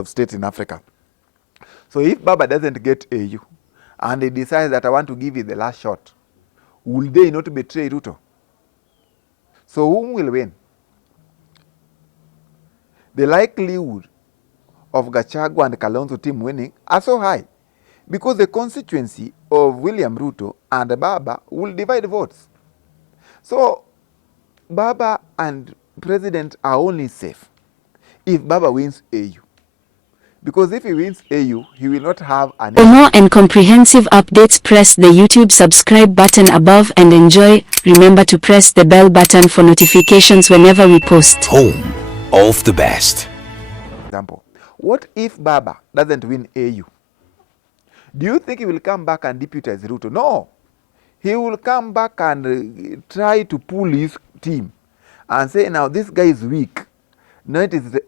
of state in Africa. So if Baba doesn't get AU and he decides that I want to give it the last shot, will they not betray Ruto? So whom will win? The likelihood of Gachagua and Kalonzo team winning are so high because the constituency of William Ruto and Baba will divide votes. So Baba and President are only safe if Baba wins AU. Because if he wins AU, he will not have an... For more and comprehensive updates, press the YouTube subscribe button above and enjoy. Remember to press the bell button for notifications whenever we post. Home of the best. Example, what if Baba doesn't win AU? Do you think he will come back and deputize Ruto? No. He will come back and try to pull his team and say, now this guy is weak. Now it is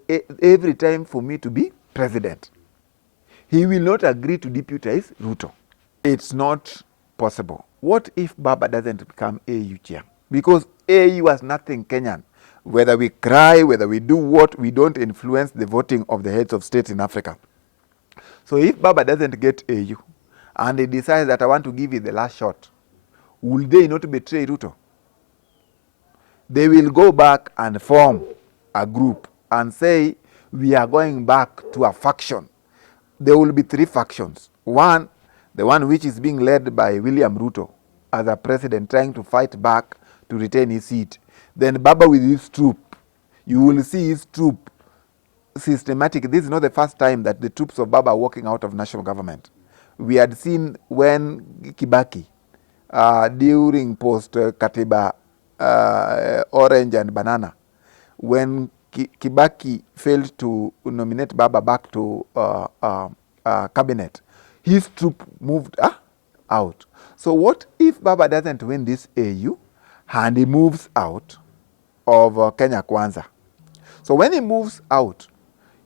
every time for me to be president. He will not agree to deputize Ruto. It's not possible. What if Baba doesn't become AU chair? Because AU has nothing Kenyan. Whether we cry, whether we do what, we don't influence the voting of the heads of states in Africa. So if Baba doesn't get AU and he decides that I want to give it the last shot, will they not betray Ruto? They will go back and form a group and say, we are going back to a faction. There will be three factions. One, the one which is being led by William Ruto as a president, trying to fight back to retain his seat. Then Baba with his troop. You will see his troop systematic. This is not the first time that the troops of Baba are walking out of national government. We had seen when Kibaki, during post-Katiba Orange and Banana, when Kibaki failed to nominate Baba back to cabinet, his troop moved out. So what if Baba doesn't win this AU and he moves out of Kenya Kwanza? So when he moves out,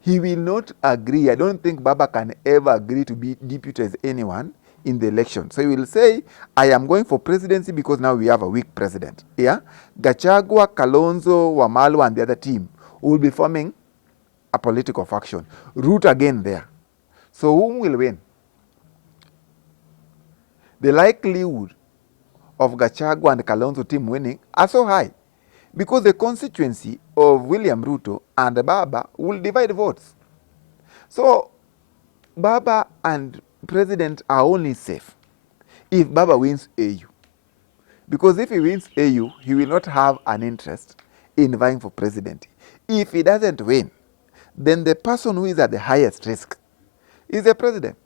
he will not agree. I don't think Baba can ever agree to be deputize anyone in the election. So he will say, I am going for presidency because now we have a weak president. Yeah? Gachagua, Kalonzo, Wamalwa and the other team will be forming a political faction. Ruto again there. So whom will win? The likelihood of Gachagua and Kalonzo team winning are so high because the constituency of William Ruto and Baba will divide votes. So Baba and President are only safe if Baba wins AU. Because if he wins AU, he will not have an interest in vying for presidency. If he doesn't win, then the person who is at the highest risk is the president.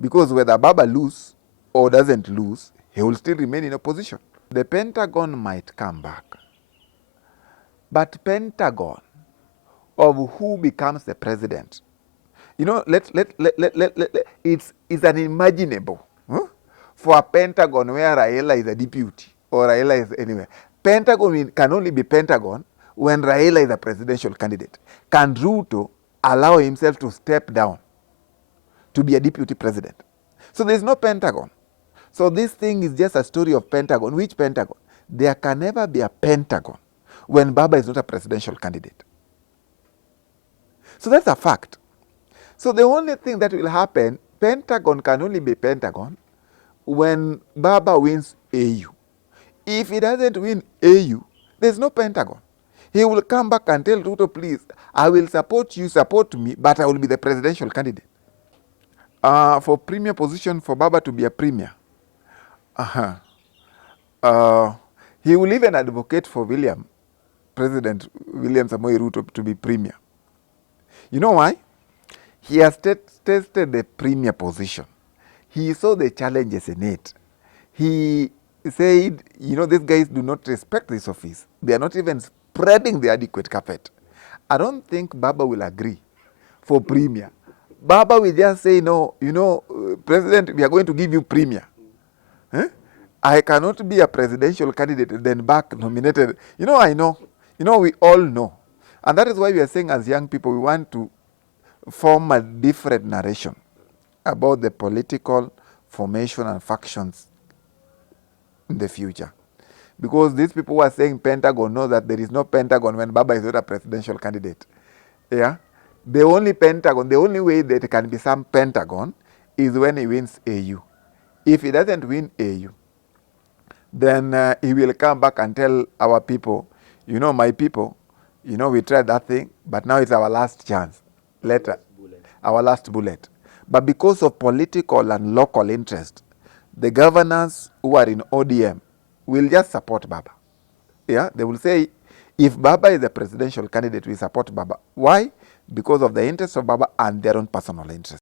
Because whether Baba loses or doesn't lose, he will still remain in opposition. The Pentagon might come back. But Pentagon of who becomes the president, you know, it's unimaginable for a Pentagon where Raila is a deputy or Raila is anywhere. Pentagon can only be Pentagon when Raila is a presidential candidate. Can Ruto allow himself to step down to be a deputy president? So there's no Pentagon. So this thing is just a story of Pentagon. Which Pentagon? There can never be a Pentagon when Baba is not a presidential candidate. So that's a fact. So the only thing that will happen, Pentagon can only be Pentagon when Baba wins AU. If he doesn't win AU, there's no Pentagon. He will come back and tell Ruto, please, I will support you, support me, but I will be the presidential candidate. For premier position, for Baba to be a premier, he will even advocate for President William Samoei Ruto to be premier. You know why? He has tested the premier position. He saw the challenges in it. He said, you know, these guys do not respect this office. They are not even spreading the adequate carpet. I don't think Baba will agree for premier. Baba will just say, no, you know, President, we are going to give you premier. I cannot be a presidential candidate and then back nominated. You know, I know. You know, we all know. And that is why we are saying as young people, we want to form a different narration about the political formation and factions in the future. Because these people who are saying Pentagon know that there is no Pentagon when Baba is not a presidential candidate. Yeah? The only Pentagon, the only way that it can be some Pentagon is when he wins AU. If he doesn't win AU, then he will come back and tell our people, you know, my people, you know, we tried that thing, but now it's our last chance. Later, our last bullet. But because of political and local interest, the governors who are in ODM will just support Baba. Yeah, they will say, if Baba is the presidential candidate, we support Baba. Why? Because of the interest of Baba and their own personal interest.